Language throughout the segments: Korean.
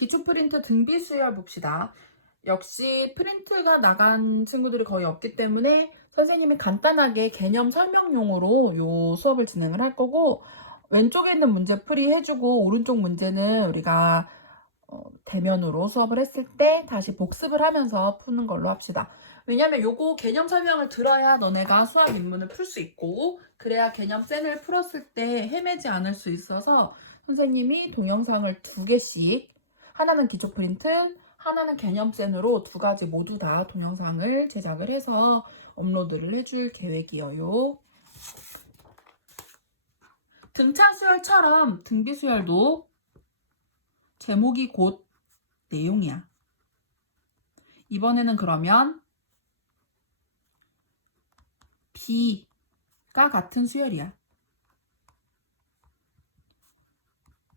기초 프린트 등비 수열 봅시다. 역시 프린트가 나간 친구들이 거의 없기 때문에 선생님이 간단하게 개념 설명용으로 요 수업을 진행을 할 거고, 왼쪽에 있는 문제 풀이 해주고 오른쪽 문제는 우리가 대면으로 수업을 했을 때 다시 복습을 하면서 푸는 걸로 합시다. 왜냐면 요거 개념 설명을 들어야 너네가 수학 인문을 풀 수 있고, 그래야 개념 쌤을 풀었을 때 헤매지 않을 수 있어서 선생님이 동영상을 2개씩, 하나는 기초 프린트, 하나는 개념 쌤으로 2가지 모두 다 동영상을 제작을 해서 업로드를 해줄 계획이에요. 등차 수열처럼 등비 수열도 제목이 곧 내용이야. 이번에는 그러면 B가 같은 수열이야.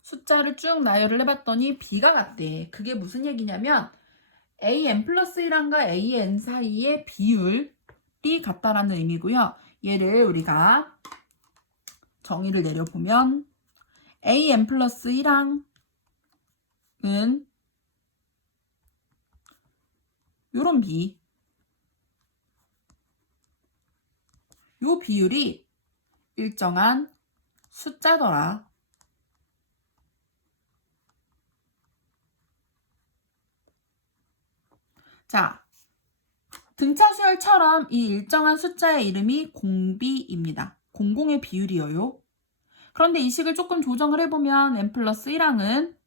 숫자를 쭉 나열을 해봤더니 B가 같대. 그게 무슨 얘기냐면 AN 플러스 1항과 AN 사이의 비율이 같다라는 의미고요. 얘를 우리가 정의를 내려보면 AN 플러스 1항은 요런 B, 요 비율이 일정한 숫자더라. 자, 등차 수열처럼 이 일정한 숫자의 이름이 공비입니다. 공공의 비율이에요. 그런데 이 식을 조금 조정을 해보면 n 플러스 1항은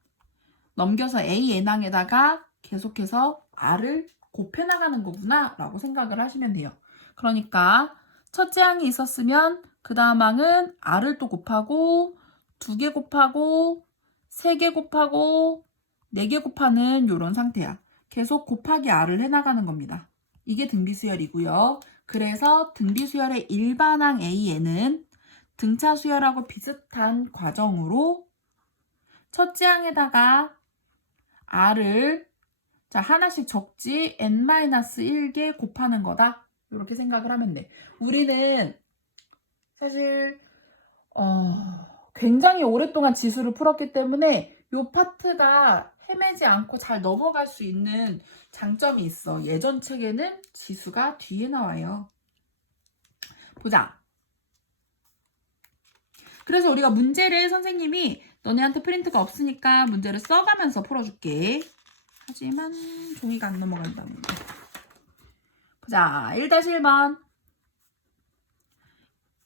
넘겨서 AN항에다가 계속해서 R을 곱해나가는 거구나 라고 생각을 하시면 돼요. 그러니까 첫째 항이 있었으면 그 다음 항은 R을 또 곱하고 2개 곱하고 3개 곱하고 4개 곱하는 이런 상태야. 계속 곱하기 R을 해나가는 겁니다. 이게 등비수열이고요. 그래서 등비수열의 일반항 AN은 등차 수열하고 비슷한 과정으로 첫째 항에다가 R을 하나씩 적지 n-1개 곱하는 거다. 이렇게 생각을 하면 돼. 우리는 사실 굉장히 오랫동안 지수를 풀었기 때문에 이 파트가 헤매지 않고 잘 넘어갈 수 있는 장점이 있어. 예전 책에는 지수가 뒤에 나와요. 보자. 그래서 우리가 문제를 선생님이 너네한테 프린트가 없으니까 문제를 써가면서 풀어줄게. 하지만 종이가 안 넘어간다는 거. 보자. 1-1번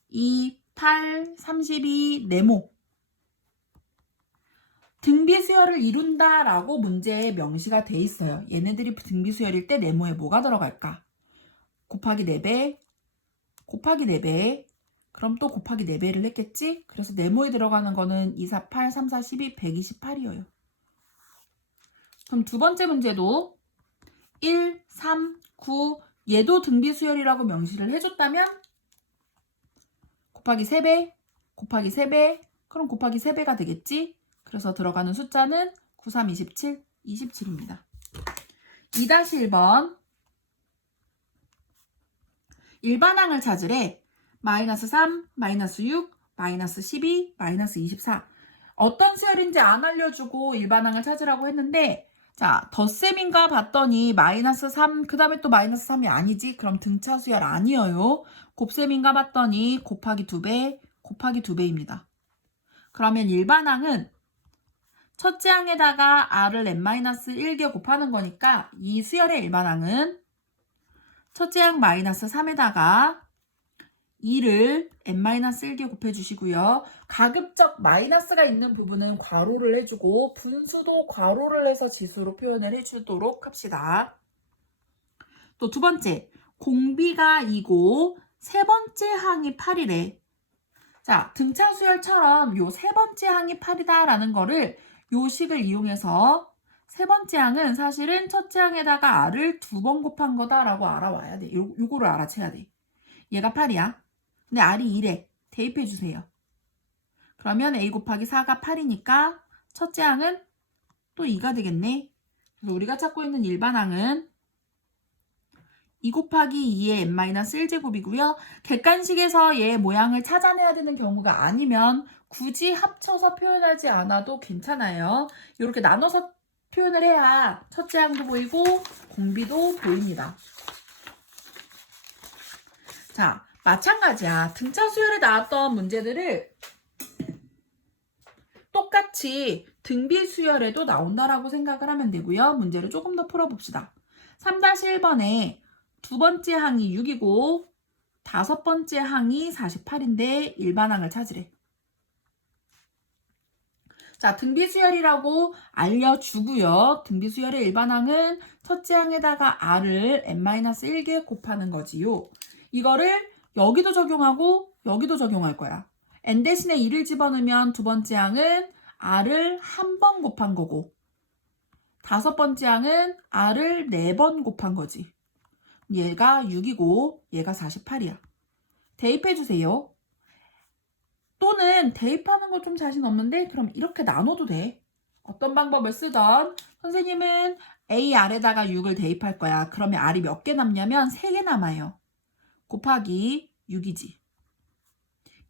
2, 8, 32 네모. 등비수열을 이룬다라고 문제에 명시가 돼 있어요. 얘네들이 등비수열일 때 네모에 뭐가 들어갈까? 곱하기 4배, 곱하기 4배, 그럼 또 곱하기 4배를 했겠지? 그래서 네모에 들어가는 거는 2, 4, 8, 3, 4, 12, 128이에요. 그럼 두 번째 문제도 1, 3, 9 얘도 등비수열이라고 명시를 해줬다면 곱하기 3배, 곱하기 3배, 그럼 곱하기 3배가 되겠지? 그래서 들어가는 숫자는 9, 3, 27, 27입니다. 2-1번 일반항을 찾으래. 마이너스 3, 마이너스 6, 마이너스 12, 마이너스 24. 어떤 수열인지 안 알려주고 일반항을 찾으라고 했는데 자, 덧셈인가 봤더니 마이너스 3, 그 다음에 또 마이너스 3이 아니지? 그럼 등차 수열 아니에요. 곱셈인가 봤더니 곱하기 2배, 곱하기 2배입니다. 그러면 일반항은 첫째 항에다가 R을 n-1개 곱하는 거니까 이 수열의 일반항은 첫째 항 마이너스 3에다가 2를 n-1개 곱해주시고요. 가급적 마이너스가 있는 부분은 괄호를 해주고 분수도 괄호를 해서 지수로 표현을 해주도록 합시다. 또 두 번째, 공비가 2고 세 번째 항이 8이래. 자, 등차 수열처럼 요 세 번째 항이 8이다라는 거를 요 식을 이용해서 세 번째 항은 사실은 첫째 항에다가 R을 2번 곱한 거다라고 알아와야 돼. 요거를 알아채야 돼. 얘가 8이야. 근데 R이 2래. 대입해 주세요. 그러면 A 곱하기 4가 8이니까 첫째 항은 또 2가 되겠네. 그래서 우리가 찾고 있는 일반항은 2 곱하기 2의 n-1제곱이고요. 객관식에서 얘 모양을 찾아내야 되는 경우가 아니면 굳이 합쳐서 표현하지 않아도 괜찮아요. 이렇게 나눠서 표현을 해야 첫째 항도 보이고 공비도 보입니다. 자, 마찬가지야. 등차 수열에 나왔던 문제들을 똑같이 등비 수열에도 나온다라고 생각을 하면 되고요. 문제를 조금 더 풀어봅시다. 3-1번에 두 번째 항이 6이고 다섯 번째 항이 48인데 일반항을 찾으래. 자, 등비수열이라고 알려주고요. 등비수열의 일반항은 첫째 항에다가 r을 n-1개 곱하는 거지요. 이거를 여기도 적용하고 여기도 적용할 거야. n 대신에 1을 집어넣으면 두 번째 항은 r을 한 번 곱한 거고 다섯 번째 항은 r을 4번 곱한 거지. 얘가 6이고 얘가 48이야. 대입해주세요. 또는 대입하는 거 좀 자신 없는데 그럼 이렇게 나눠도 돼. 어떤 방법을 쓰던 선생님은 AR에다가 6을 대입할 거야. 그러면 R이 몇 개 남냐면 3개 남아요. 곱하기 6이지.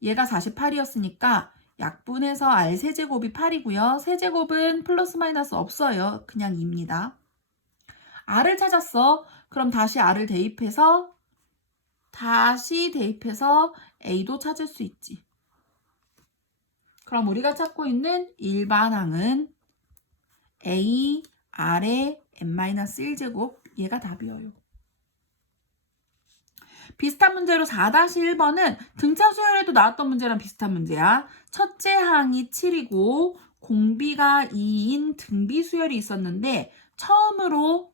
얘가 48이었으니까 약분해서 R 세제곱이 8이고요. 세제곱은 플러스 마이너스 없어요. 그냥 2입니다. R을 찾았어. 그럼 다시 R을 대입해서 A도 찾을 수 있지. 그럼 우리가 찾고 있는 일반항은 A, R의 n-1제곱 얘가 답이에요. 비슷한 문제로 4-1번은 등차 수열에도 나왔던 문제랑 비슷한 문제야. 첫째 항이 7이고 공비가 2인 등비 수열이 있었는데 처음으로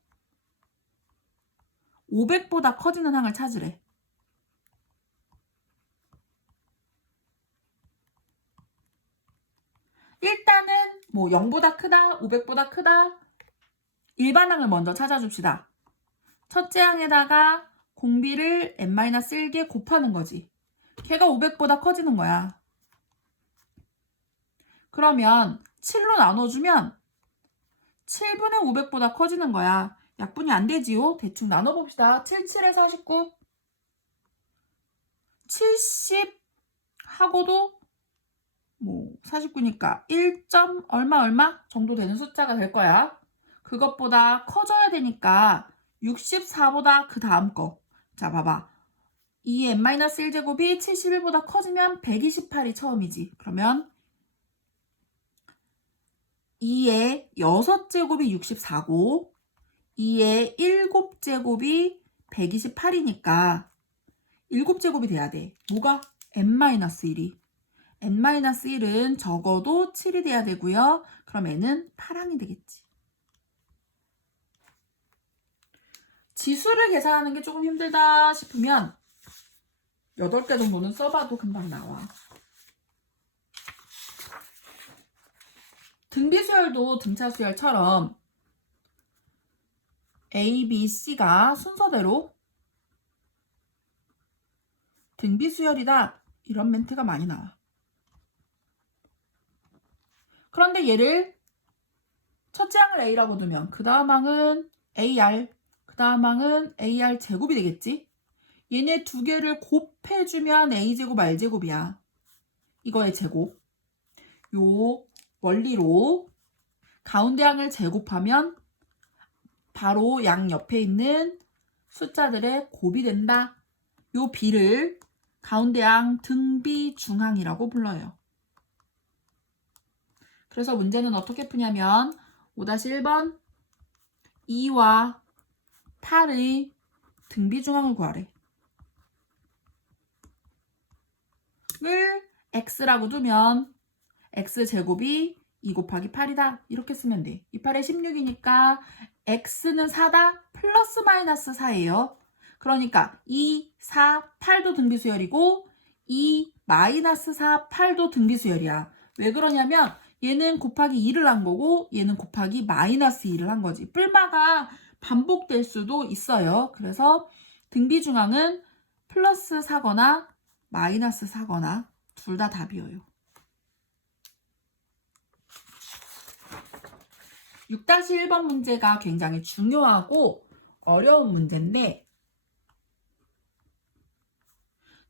500보다 커지는 항을 찾으래. 일단은 뭐 0보다 크다, 500보다 크다 일반항을 먼저 찾아줍시다. 첫째 항에다가 공비를 n-1개 곱하는 거지. 걔가 500보다 커지는 거야. 그러면 7로 나눠주면 7분의 500보다 커지는 거야. 약분이 안 되지요? 대충 나눠봅시다. 7, 7에 49 70 하고도 뭐 49니까 1. 얼마 정도 되는 숫자가 될 거야. 그것보다 커져야 되니까 64보다 그 다음 거. 자, 봐봐. 이 n-1제곱이 71보다 커지면 128이 처음이지. 그러면 2의 6제곱이 64고 2의 7제곱이 128이니까 7제곱이 돼야 돼. 뭐가? n-1이. n-1은 적어도 7이 돼야 되고요. 그럼 n은 8항이 되겠지. 지수를 계산하는 게 조금 힘들다 싶으면 8개 정도는 써봐도 금방 나와. 등비수열도 등차수열처럼 A, B, C가 순서대로 등비수열이다 이런 멘트가 많이 나와. 그런데 얘를 첫째 항을 A라고 두면 그 다음 항은 AR, 그 다음 항은 AR 제곱이 되겠지? 얘네 두 개를 곱해주면 A제곱, R제곱이야. 이거의 제곱. 요 원리로 가운데 항을 제곱하면 바로 양 옆에 있는 숫자들의 곱이 된다. 요 B를 가운데 항 등비 중항이라고 불러요. 그래서 문제는 어떻게 푸냐면 5-1번 2와 8의 등비 중항을 구하래. 을 x라고 두면 x제곱이 2 곱하기 8이다. 이렇게 쓰면 돼. 2, 8에 16이니까 x는 4다. 플러스 마이너스 4예요. 그러니까 2, 4, 8도 등비수열이고 2, 마이너스 4, 8도 등비수열이야. 왜 그러냐면 얘는 곱하기 2를 한 거고 얘는 곱하기 마이너스 2를 한 거지. 뿔마가 반복될 수도 있어요. 그래서 등비중항은 플러스 4거나 마이너스 4거나 둘 다 답이에요. 6-1번 문제가 굉장히 중요하고 어려운 문제인데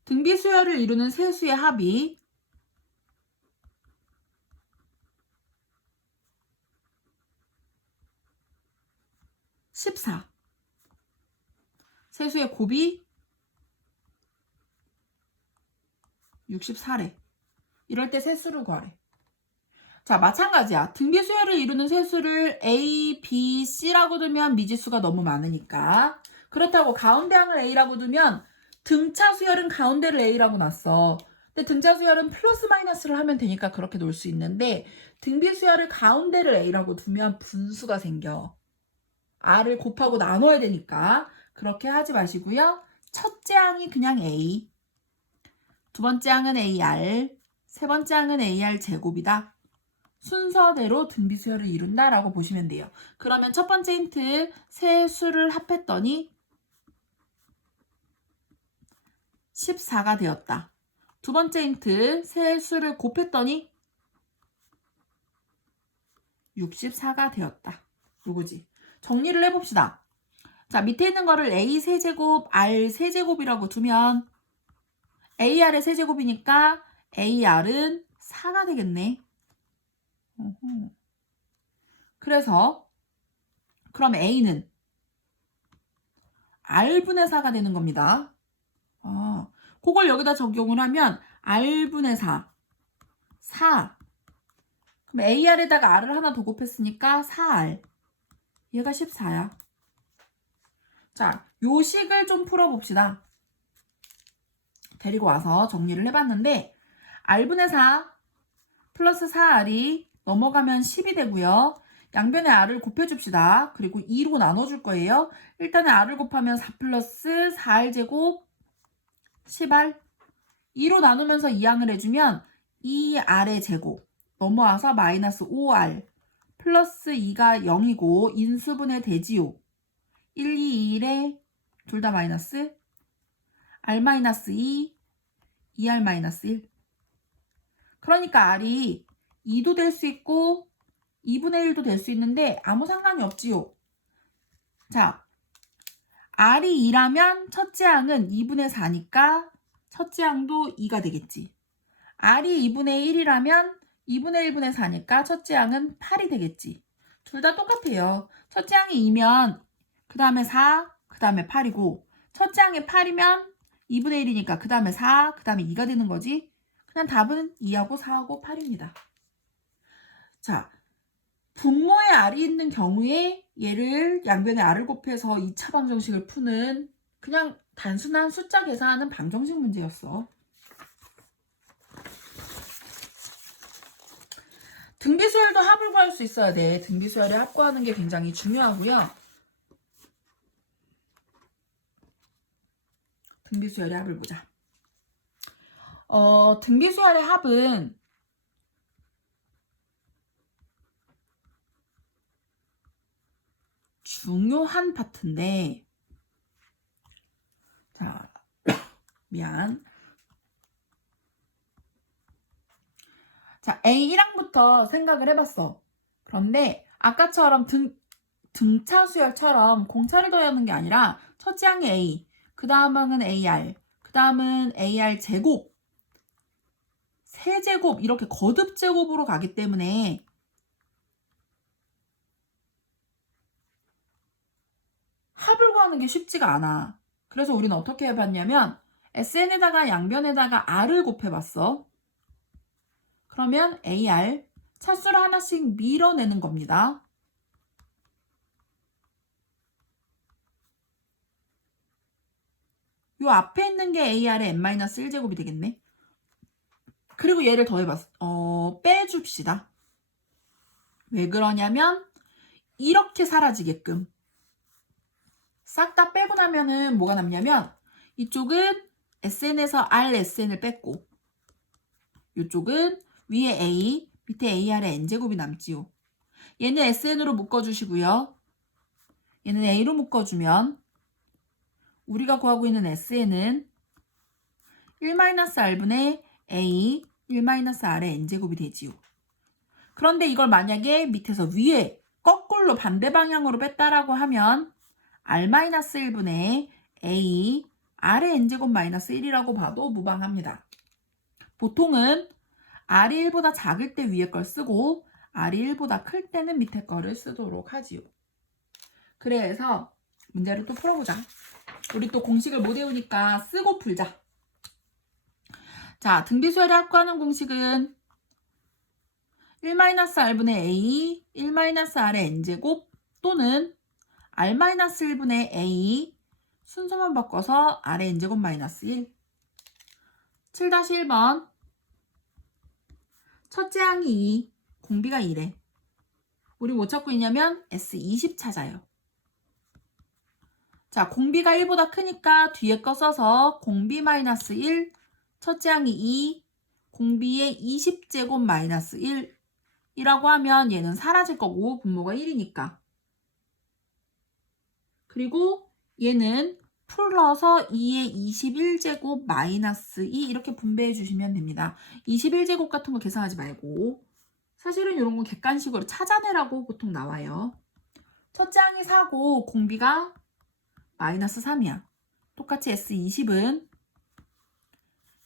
등비수열을 이루는 세 수의 합이 14. 세수의 곱이 64래. 이럴 때 세수를 구하래. 자, 마찬가지야. 등비수열을 이루는 세수를 A, B, C라고 두면 미지수가 너무 많으니까. 그렇다고 가운데 항을 A라고 두면 등차 수열은 가운데를 A라고 놨어. 근데 등차 수열은 플러스 마이너스를 하면 되니까 그렇게 놓을 수 있는데 등비수열을 가운데를 A라고 두면 분수가 생겨. R을 곱하고 나눠야 되니까 그렇게 하지 마시고요. 첫째 항이 그냥 A, 두 번째 항은 AR, 세 번째 항은 AR 제곱이다. 순서대로 등비수열을 이룬다라고 보시면 돼요. 그러면 첫 번째 힌트, 세 수를 합했더니 14가 되었다. 두 번째 힌트, 세 수를 곱했더니 64가 되었다. 요거지. 정리를 해봅시다. 자, 밑에 있는 거를 A 세제곱, R 세제곱이라고 두면 AR의 세제곱이니까 AR은 4가 되겠네. 그래서 그럼 A는 R분의 4가 되는 겁니다. 그걸 여기다 적용을 하면 R분의 4, 4. 그럼 AR에다가 R을 하나 더 곱했으니까 4R. 얘가 14야. 자, 요 식을 좀 풀어봅시다. 데리고 와서 정리를 해봤는데 R분의 4 플러스 4R이 넘어가면 10이 되고요. 양변에 R을 곱해줍시다. 그리고 2로 나눠줄 거예요. 일단은 R을 곱하면 4 플러스 4R 제곱 10R. 2로 나누면서 2항을 해주면 2R의 제곱 넘어와서 마이너스 5R 플러스 2가 0이고 인수분해 되지요. 1, 2, 1에 둘 다 마이너스 R 마이너스 2, 2R 마이너스 1. 그러니까 R이 2도 될 수 있고 2분의 1도 될 수 있는데 아무 상관이 없지요. 자, R이 2라면 첫째 항은 2분의 4니까 첫째 항도 2가 되겠지. R이 2분의 1이라면 2분의 1분의 4니까 첫째 항은 8이 되겠지. 둘 다 똑같아요. 첫째 항이 2면 그 다음에 4, 그 다음에 8이고 첫째 항이 8이면 2분의 1이니까 그 다음에 4, 그 다음에 2가 되는 거지. 그냥 답은 2하고 4하고 8입니다. 자, 분모에 R이 있는 경우에 얘를 양변에 R을 곱해서 2차 방정식을 푸는 그냥 단순한 숫자 계산하는 방정식 문제였어. 등비수열도 합을 구할 수 있어야 돼. 등비수열에 합 구하는 게 굉장히 중요하고요. 등비수열의 합을 보자. 등비수열의 합은 중요한 파트인데 자, 미안. 자, A1항부터 생각을 해봤어. 그런데 아까처럼 등차 수열처럼 공차를 더하는 게 아니라 첫째 항이 A, 그 다음 항은 AR, 그 다음은 AR 제곱, 세제곱 이렇게 거듭 제곱으로 가기 때문에 합을 구하는 게 쉽지가 않아. 그래서 우리는 어떻게 해봤냐면 SN에다가 양변에다가 R을 곱해봤어. 그러면 AR 차수를 하나씩 밀어내는 겁니다. 요 앞에 있는 게 AR의 n-1제곱이 되겠네. 그리고 얘를 더해봤어. 빼줍시다. 왜 그러냐면 이렇게 사라지게끔. 싹 다 빼고 나면은 뭐가 남냐면 이쪽은 SN에서 RSN을 뺐고 이쪽은 위에 A, 밑에 AR의 n제곱이 남지요. 얘는 SN으로 묶어주시고요. 얘는 A로 묶어주면 우리가 구하고 있는 SN은 1-R분의 A, 1-R의 n제곱이 되지요. 그런데 이걸 만약에 밑에서 위에 거꾸로 반대 방향으로 뺐다라고 하면 R-1분의 A, R의 n제곱 마이너스 1이라고 봐도 무방합니다. 보통은 R이 1보다 작을 때 위에 걸 쓰고 R이 1보다 클 때는 밑에 거를 쓰도록 하지요. 그래서 문제를 또 풀어보자. 우리 또 공식을 못 외우니까 쓰고 풀자. 자, 등비수열이 확보하는 공식은 1-r분의 a, 1-r의 n제곱 또는 r-1분의 a 순서만 바꿔서 r의 n제곱 마이너스 1. 7-1번 첫째 항이 2, 공비가 2래. 우리 뭐 찾고 있냐면 S20 찾아요. 자, 공비가 1보다 크니까 뒤에 거 써서 공비 마이너스 1, 첫째 항이 2, 공비의 20제곱 마이너스 1 이라고 하면 얘는 사라질 거고 분모가 1이니까. 그리고 얘는 풀어서 2의 21제곱 마이너스 2 이렇게 분배해 주시면 됩니다. 21제곱 같은 거 계산하지 말고 사실은 이런 거 객관식으로 찾아내라고 보통 나와요. 첫째 항이 4고 공비가 마이너스 3이야. 똑같이 S20은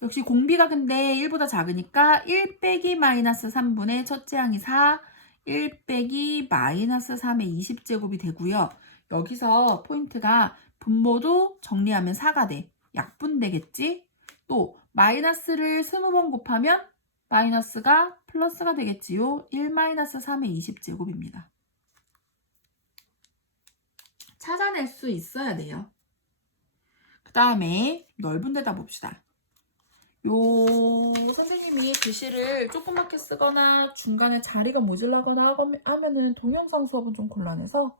역시 공비가 근데 1보다 작으니까 1 빼기 마이너스 3분의 첫째 항이 4, 1 빼기 마이너스 3의 20제곱이 되고요. 여기서 포인트가 분모도 정리하면 4가 돼. 약분되겠지? 또 마이너스를 20번 곱하면 마이너스가 플러스가 되겠지요. 1-3의 20제곱입니다. 찾아낼 수 있어야 돼요. 그 다음에 넓은 데다 봅시다. 선생님이 글씨를 조그맣게 쓰거나 중간에 자리가 모자라거나 하면은 동영상 수업은 좀 곤란해서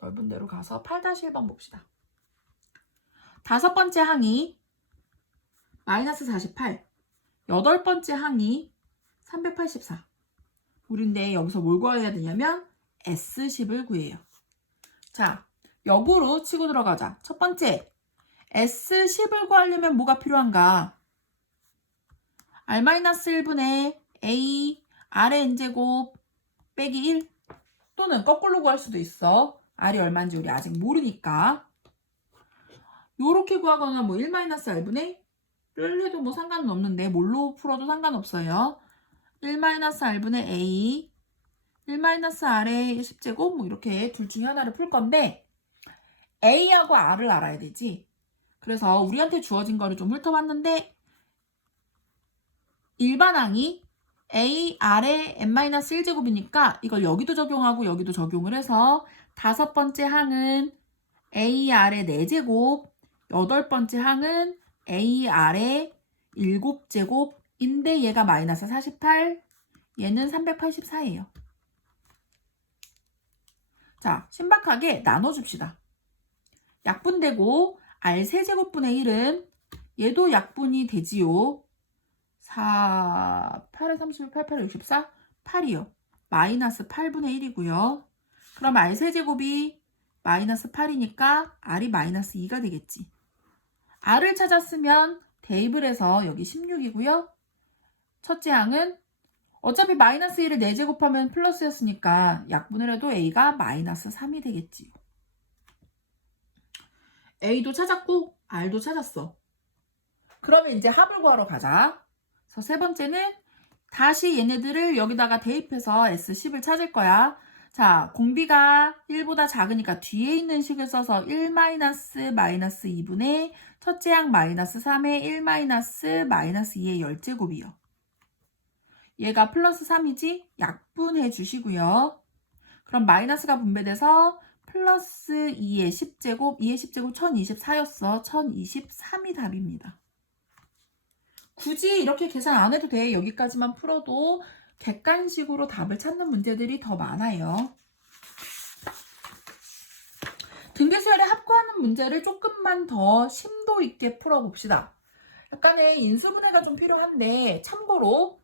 넓은 데로 가서 8-1번 봅시다. 다섯 번째 항이 마이너스 48, 여덟 번째 항이 384. 우리인데 여기서 뭘 구해야 되냐면 S10을 구해요. 자, 역으로 치고 들어가자. 첫 번째, S10을 구하려면 뭐가 필요한가? R-1분의 A, R의 n제곱 빼기 1 또는 거꾸로 구할 수도 있어. R이 얼마인지 우리 아직 모르니까. 요렇게 구하거나 뭐 1-R분의 를 해도 뭐 상관은 없는데 뭘로 풀어도 상관없어요. 1-R분의 A, 1-R의 10제곱 뭐 이렇게 둘 중에 하나를 풀 건데 A하고 R을 알아야 되지. 그래서 우리한테 주어진 거를 좀 훑어봤는데 일반항이 A, R의 n-1제곱이니까 이걸 여기도 적용하고 여기도 적용을 해서 다섯 번째 항은 A, R의 4제곱, 여덟 번째 항은 A, R의 7제곱인데 얘가 마이너스 48, 얘는 384예요. 자, 신박하게 나눠줍시다. 약분되고 R 세제곱분의 1은 얘도 약분이 되지요. 4, 8에 31, 8, 8에 64, 8이요. 마이너스 8분의 1이고요. 그럼 R 세제곱이 마이너스 8이니까 R이 마이너스 2가 되겠지. R을 찾았으면 대입을 해서 여기 16이고요. 첫째 항은 어차피 마이너스 1을 4제곱하면 플러스였으니까 약분을 해도 A가 마이너스 3이 되겠지요. A도 찾았고 R도 찾았어. 그러면 이제 합을 구하러 가자. 그래서 세 번째는 다시 얘네들을 여기다가 대입해서 S10을 찾을 거야. 자, 공비가 1보다 작으니까 뒤에 있는 식을 써서 1-2분의 첫째 항 마이너스 3의 1-2의 10제곱이요. 얘가 플러스 3이지? 약분해 주시고요. 그럼 마이너스가 분배돼서 플러스 2의 10제곱, 2의 10제곱 1024였어. 1023이 답입니다. 굳이 이렇게 계산 안 해도 돼. 여기까지만 풀어도 객관식으로 답을 찾는 문제들이 더 많아요. 등비수열에 합구하는 문제를 조금만 더 심도 있게 풀어봅시다. 약간의 인수분해가 좀 필요한데 참고로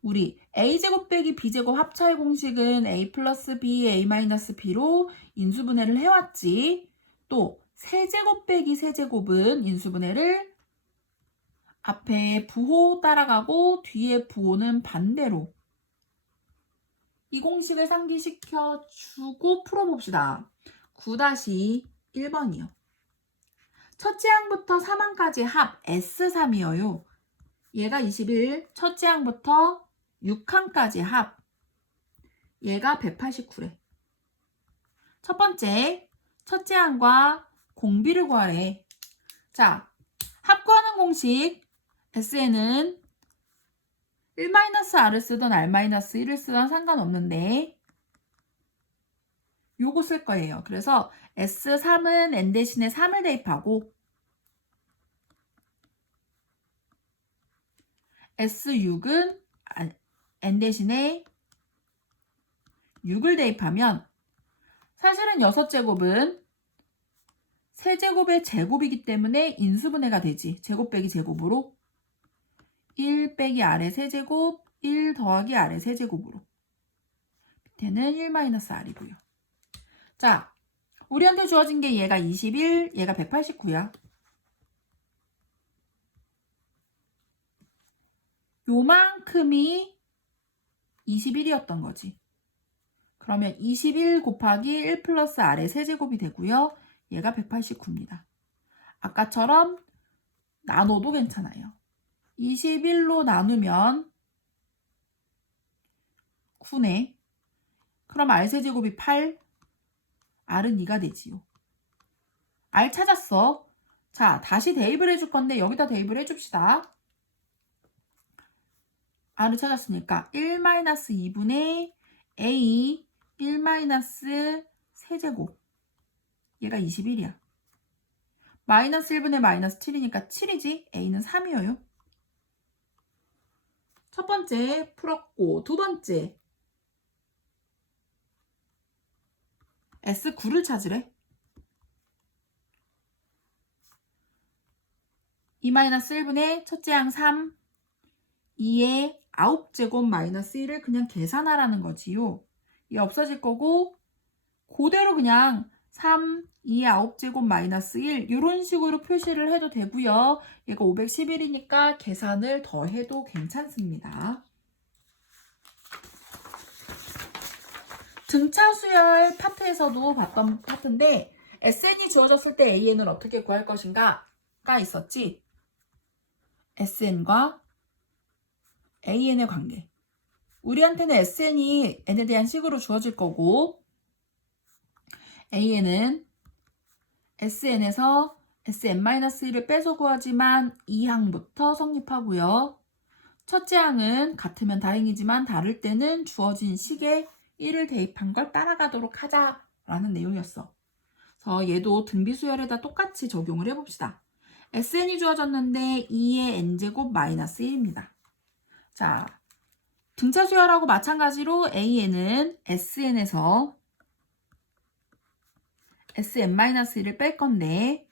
우리 a제곱 빼기 b제곱 합차의 공식은 a 플러스 b, a 마이너스 b로 인수분해를 해왔지. 또 세제곱 빼기 세제곱은 인수분해를 앞에 부호 따라가고 뒤에 부호는 반대로 이 공식을 상기시켜 주고 풀어봅시다. 9-1번이요. 첫째 항부터 3항까지 합 S3이에요. 얘가 21, 첫째 항부터 6항까지 합 얘가 189래. 첫 번째, 첫째 항과 공비를 구하래. 자, 합구하는 공식 SN은 1-R을 쓰던 R-1을 쓰던 상관없는데 요거 쓸 거예요. 그래서 S3은 N 대신에 3을 대입하고 S6은 N 대신에 6을 대입하면 사실은 6제곱은 세제곱의 제곱이기 때문에 인수분해가 되지. 제곱 빼기 제곱으로 1 빼기 R의 세제곱 1 더하기 R의 세제곱으로 밑에는 1-R이고요. 자, 우리한테 주어진 게 얘가 21, 얘가 189야. 요만큼이 21이었던 거지. 그러면 21 곱하기 1 플러스 R의 세제곱이 되고요. 얘가 189입니다. 아까처럼 나눠도 괜찮아요. 21로 나누면 9네. 그럼 R 세제곱이 8, R은 2가 되지요. R 찾았어. 자, 다시 대입을 해줄 건데 여기다 대입을 해줍시다. R을 찾았으니까 1-2분의 A 1 세제곱. 얘가 21이야. 마이너스 1분의 마이너스 7이니까 7이지? A는 3이에요. 첫 번째 풀었고 두 번째 S9를 찾으래. 2-1분의 첫째 항 3, 2의 9제곱 마이너스 1을 그냥 계산하라는 거지요. 이 없어질 거고 그대로 그냥 3, 2의 9제곱 마이너스 1 이런 식으로 표시를 해도 되고요. 얘가 511이니까 계산을 더 해도 괜찮습니다. 등차 수열 파트에서도 봤던 파트인데 SN이 주어졌을 때 AN을 어떻게 구할 것인가가 있었지. SN과 AN의 관계. 우리한테는 SN이 N에 대한 식으로 주어질 거고 AN은 SN에서 SN-1을 빼서 구하지만 2항부터 성립하고요. 첫째 항은 같으면 다행이지만 다를 때는 주어진 식에 1을 대입한 걸 따라가도록 하자라는 내용이었어. 그래서 얘도 등비수열에다 똑같이 적용을 해봅시다. SN이 주어졌는데 2의 N제곱 마이너스 1입니다. 자, 등차 수열하고 마찬가지로 AN은 SN에서 SN-1을 뺄 건데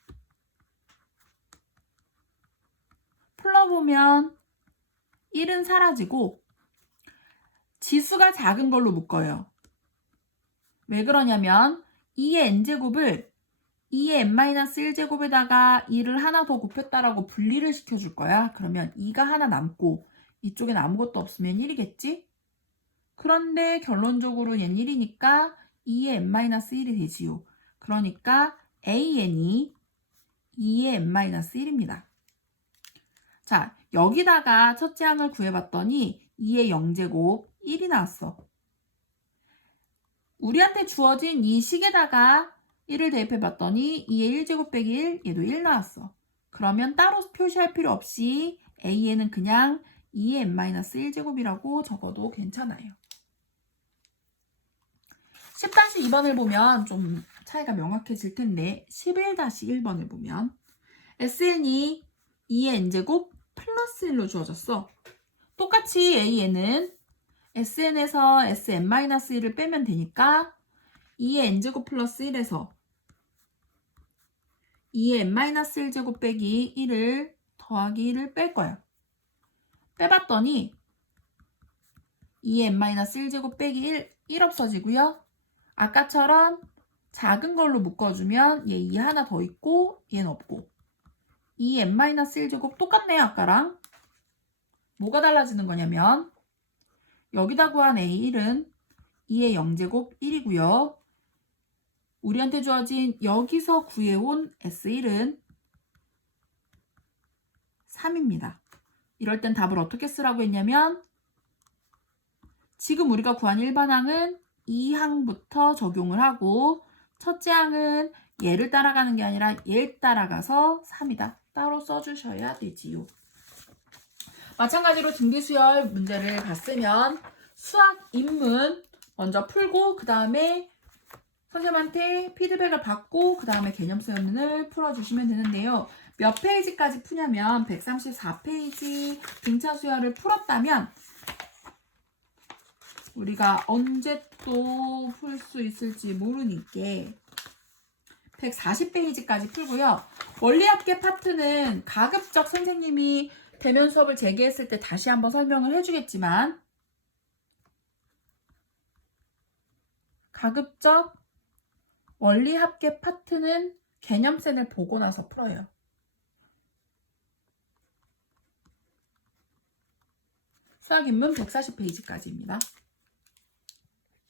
풀어보면 1은 사라지고 지수가 작은 걸로 묶어요. 왜 그러냐면 2의 n제곱을 2의 n-1제곱에다가 2를 하나 더 곱했다라고 분리를 시켜줄 거야. 그러면 2가 하나 남고 이쪽엔 아무것도 없으면 1이겠지? 그런데 결론적으로 얘는 1이니까 2의 n-1이 되지요. 그러니까 AN이 2의 n-1입니다. 자, 여기다가 첫째 항을 구해봤더니 2의 0제곱 1이 나왔어. 우리한테 주어진 이 식에다가 1을 대입해봤더니 2의 1제곱 빼기 1, 얘도 1 나왔어. 그러면 따로 표시할 필요 없이 AN은 그냥 2의 n-1제곱이라고 적어도 괜찮아요. 10-2번을 보면 좀 차이가 명확해질 텐데 11-1번을 보면 SN이 2의 n제곱 플러스 1로 주어졌어. 똑같이 AN은 SN에서 SN-1을 빼면 되니까 2의 n제곱 플러스 1에서 2의 n-1제곱 빼기 1을 더하기 1을 뺄 거야. 빼봤더니 2의 n-1제곱 빼기 1 없어지고요. 아까처럼 작은 걸로 묶어주면 얘 2 하나 더 있고 얘는 없고 2의 n-1제곱 똑같네요. 아까랑. 뭐가 달라지는 거냐면 여기다 구한 A1은 2의 0제곱 1이고요. 우리한테 주어진 여기서 구해온 S1은 3입니다. 이럴 땐 답을 어떻게 쓰라고 했냐면 지금 우리가 구한 일반항은 2항부터 적용을 하고 첫째 항은 얘를 따라가는 게 아니라 얘를 따라가서 3이다. 따로 써주셔야 되지요. 마찬가지로 등비수열 문제를 봤으면 수학 인문 먼저 풀고 그 다음에 선생님한테 피드백을 받고 그 다음에 개념 수업문을 풀어주시면 되는데요. 몇 페이지까지 푸냐면 134페이지 등차 수열을 풀었다면 우리가 언제 또 풀 수 있을지 모르니까 140페이지까지 풀고요. 원리합계 파트는 가급적 선생님이 대면 수업을 재개했을 때 다시 한번 설명을 해주겠지만 가급적 원리합계 파트는 개념센을 보고 나서 풀어요. 수학인문 140페이지까지입니다.